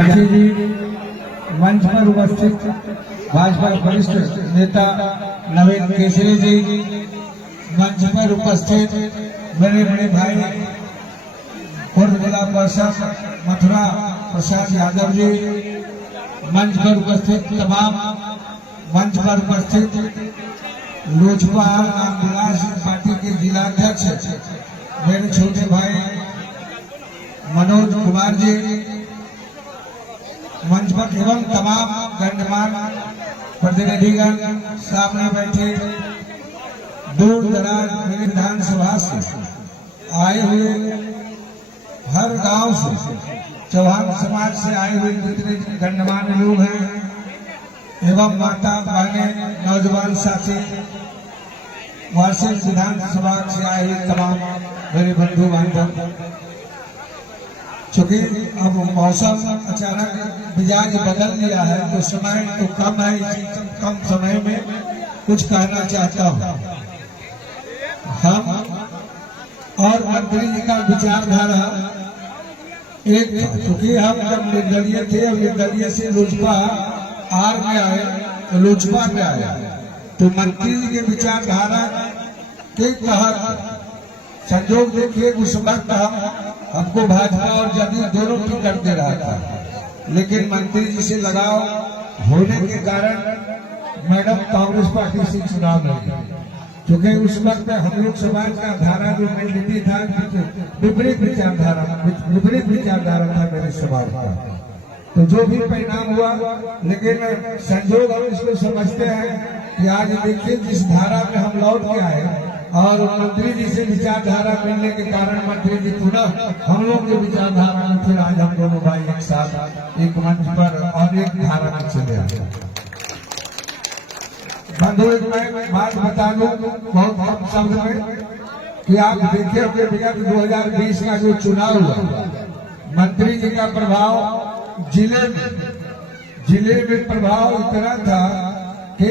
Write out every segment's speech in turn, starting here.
जी मंच पर उपस्थित भाजपा वरिष्ठ नेता नवीन केसरी जी, मंच पर उपस्थित बड़े बड़े भाई पूर्व जिला परिषद मथुरा प्रसाद यादव जी, मंच पर उपस्थित तमाम मंच पर उपस्थित लोजपा रामविलास पार्टी के जिलाध्यक्ष मेरे छोटे भाई मनोज कुमार जी, मंच पर एवं तमाम गणमान्य प्रतिनिधिगण सामने बैठे दूर दराज मेरे विधानसभा से आए हुए, हर गांव से, चौहान समाज से आए हुए जितने गणमान्य लोग हैं एवं माता बहने नौजवान साथी, वार्षिक विधानसभा से आए हुए तमाम मेरे बंधु बांधव, चूंकि अब मौसम अचानक मिजाज बदल लिया है तो समय तो कम है, कम समय में कुछ कहना चाहता हूँ। हम और मंत्री जी का विचारधारा एक, चूंकि हम जब निर्दलीय थे और निर्दलीय से लोजपा आर में आए तो लोजपा में आए, तो मंत्री जी के विचारधारा के तहत संजोग देखिए उस वक्त हमको भाजपा और जदयू दोनों टिकट दे रहा था, लेकिन मंत्री जी से लगाव होने के कारण मैडम कांग्रेस पार्टी से चुनाव लड़ी, क्योंकि उस वक्त हम लोग समाज का धारा जो राजनीति था विपरीत विचारधारा था मेरे समाज का, तो जो भी परिणाम हुआ, लेकिन संजोग हम इसको समझते हैं कि आज देखिए जिस धारा में हम लौट के आए और मंत्री जी से विचारधारा मिलने के कारण मंत्री जी पुनः हम लोग के विचारधारा में फिर आज हम दोनों भाई एक साथ एक मंच पर और एक धारा में चले आए। बंधु मैं बात बता दूं बहुत कम शब्द में कि आप देखिए कि विगत 2020 का जो चुनाव हुआ, मंत्री जी का प्रभाव जिले में प्रभाव इतना था कि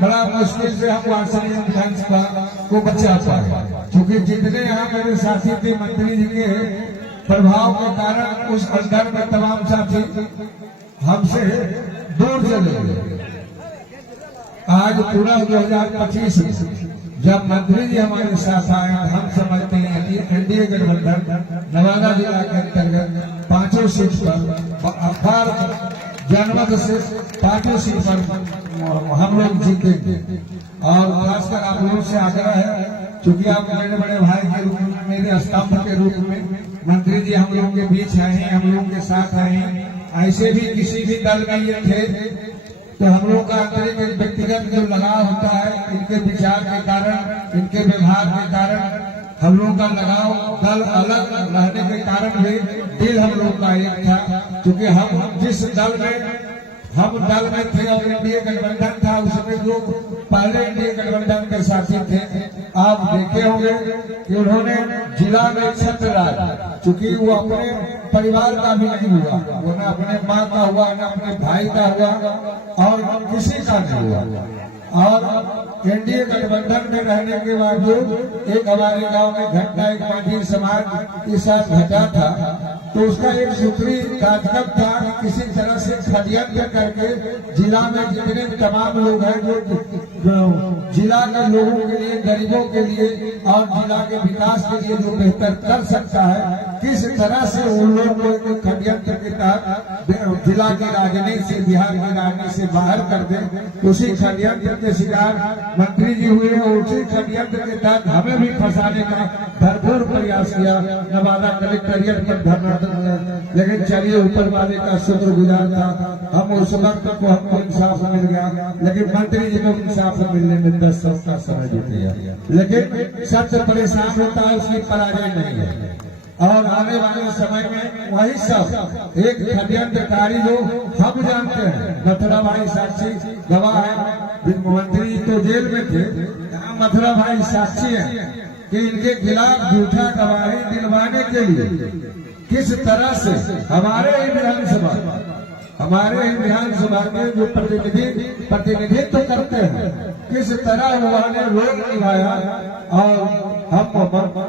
बड़ा मुश्किल से हम वार्षिक विधानसभा को बचा पाए, क्योंकि जितने यहाँ मेरे साथी थे मंत्री जी के प्रभाव के कारण उस अंदर में तमाम साथी हमसे दूर चले गए। आज पूरा 2025 जब मंत्री जी हमारे साथ आए, हम समझते हैं एनडीए गठबंधन नवादा जिला के अंतर्गत 5 सीट पर अखबार जनमत से 5 सीट पर हम लोग जीतेंगे, और खासकर आप लोगों से आग्रह है, क्योंकि आप मेरे बड़े भाई के रूप में, मेरे स्तंभ के रूप में मंत्री जी हम लोगों के बीच आए हैं, हम लोगों के साथ आए हैं। ऐसे भी किसी भी दल में ये थे तो हम लोग का आंतरिक व्यक्तिगत जो लगाव होता है, इनके विचार के कारण, इनके व्यवहार के कारण हम लोग का लगाव दल अलग रहने के कारण भी दिल हम लोग का एक था, क्योंकि हम जिस दल में थे और एनडीए गठबंधन था, उसमें जो पहले एनडीए गठबंधन के साथी थे, आप देखे होंगे कि उन्होंने जिला में छत्र राज, चूंकि वो अपने परिवार का भी नहीं हुआ, वो न अपने माँ का हुआ, न अपने भाई का हुआ और किसी का नहीं हुआ, और एनडीए गठबंधन में रहने के बावजूद एक हमारे गांव में घटना एक माझी समाज के साथ घटा था, तो उसका एक सूत्री कार्यक्रम था कि किसी तरह से षड्यंत्र करके जिला में जितने तमाम लोग हैं जो जिला के लोगों के लिए, गरीबों के लिए और जिला के विकास के लिए जो बेहतर कर सकता है, किस तरह से उन लोगों को षड्यंत्र के तहत जिला की राजनीति से, बिहार की राजनीति से बाहर कर दे, उसी षड्यंत्र के शिकार मंत्री जी हुए और उसी षड्यंत्र के तहत हमें भी फंसाने का भरपूर प्रयास किया। नवादा कलेक्टरिएट पर धरना, लेकिन चलिए ऊपर वाले का शुक्रगुजार था, हम उस वक्त को हमको इंसाफ मिल गया, लेकिन मंत्री जी को इंसाफ मिलने में 10 साल का समय बीत गया। लेकिन सत्य परेशान होता है, उसकी पराजय नहीं है, और आने वाले समय में वही सब एक षड्यंत्रकारी जो हम जानते हैं, मथुरा भाई साक्षी गवाह है, मंत्री तो जेल में थे, मथुरा भाई साक्षी है कि इनके खिलाफ झूठा गवाही दिलवाने के लिए किस तरह से हमारे विधानसभा के जो प्रतिनिधित्व करते हैं, किस तरह उन्होंने रोल निभाया, और हम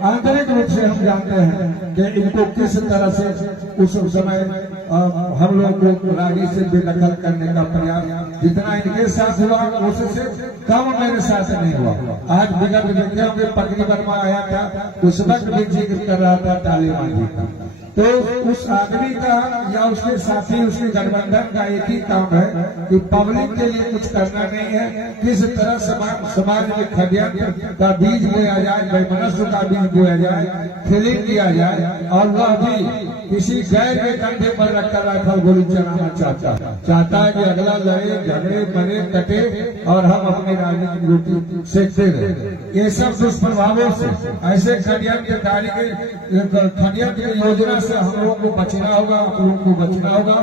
आंतरिक रूप से हम जानते हैं कि इनको किस तरह से उस समय हम लोग को राजी से बेदखल करने का प्रयास जितना इनके साथ हुआ उससे कम मेरे साथ नहीं हुआ। आज विगत देखे होंगे पगड़ी वर्मा आया था, उस वक्त भी जिक्र कर रहा था तालिबान जी का। तो उस आदमी का या उसके साथी उसके गठबंधन का एक ही काम है कि पब्लिक के लिए कुछ करना नहीं है, किस तरह समाज में षड्यंत्र का बीज बोया जाए, वैमनस्य का बीज बोया जाए, फीलिंग किया जाए, और वह भी किसी गैर के कंधे पर रखकर राइफल गोली चलाना चाहता है कि अगला लड़े झगड़े मरे कटे और हम अपनी राजनीतिक रोटी सेकते रहे। ये सब दुष्प्रभावों से ऐसे षड्यंत्रकारी षड्यंत्र योजना से हम लोगों को बचना होगा, आप लोगों को बचना होगा।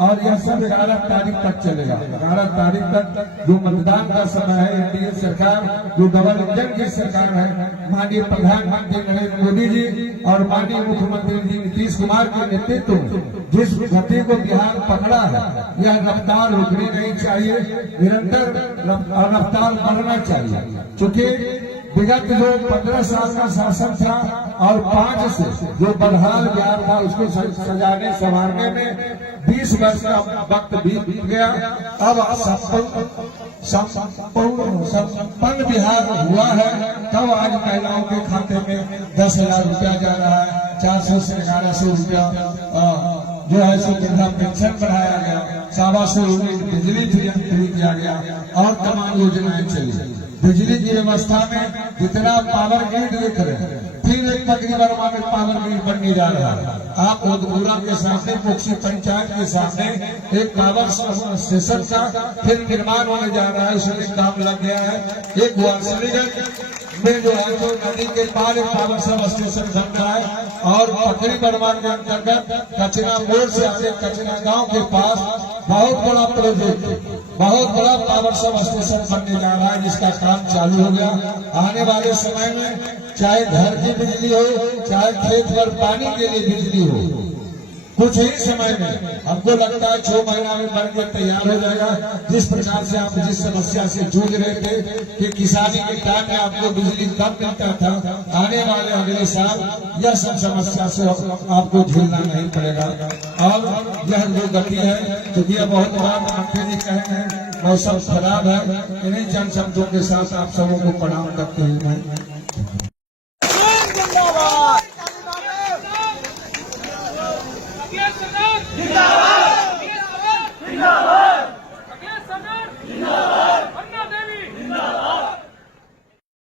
और यह सब 11 तारीख तक चलेगा। 11 तारीख तक जो मतदान का समय है, एनडीए सरकार जो डबल इंजन की सरकार है, माननीय प्रधानमंत्री नरेंद्र मोदी जी और माननीय मुख्यमंत्री जी नीतीश कुमार के नेतृत्व में जिस गति को बिहार पकड़ा है, यह रफ्तार रुकनी नहीं चाहिए, निरंतर रफ्तार बढ़ना चाहिए। क्योंकि विगत जो 15 साल का शासन था और 5 से जो बदहाल बिहार था उसको सजाने संवारने में 20 वर्ष का वक्त बीत गया। अब संपन्न बिहार हुआ है, तब आज महिलाओं के खाते में 10,000 रुपया जा रहा है, 400 से 1100 रुपया जो है सो वृद्धा पेंशन बढ़ाया गया, 125 यूनिट बिजली फ्री किया गया और तमाम योजनाएं चली। बिजली की व्यवस्था में जितना पावर ग्रिड देख रहे हैं, फिर एक पगड़ी वर्मा में पावर ग्रिड बनने जा रहा है। आप उदपुरा के सामने पोक्सी पंचायत के सामने एक पावर स्टेशन का फिर निर्माण होने जा रहा है, उसमें काम लग गया है। एक वासलीगंज में जो है तो नदी के पार एक पावर सब स्टेशन बन रहा है और पगड़ी वर्मा के अंतर्गत कचरा मोड़ से आगे कचरा गांव के पास बहुत बड़ा प्रोजेक्ट, बहुत बड़ा पावर सब स्टेशन बनने जा रहा है, जिसका काम चालू हो गया। आने वाले समय में चाहे घर की बिजली हो, चाहे खेत पर पानी के लिए बिजली हो, कुछ ही समय में हमको लगता है 6 महीना में बनकर तैयार हो जाएगा। जिस प्रकार से आप जिस समस्या से जूझ रहे थे कि किसानी के टाइम में आपको बिजली कम मिलता था, आने वाले अगले साल यह सब समस्या से आपको झेलना नहीं पड़ेगा। और यह जो गति है, क्योंकि यह बहुत बार मंत्री जी कहे हैं मौसम खराब है, इन्हीं चंद शब्दों के साथ आप सबों को प्रणाम करते हुए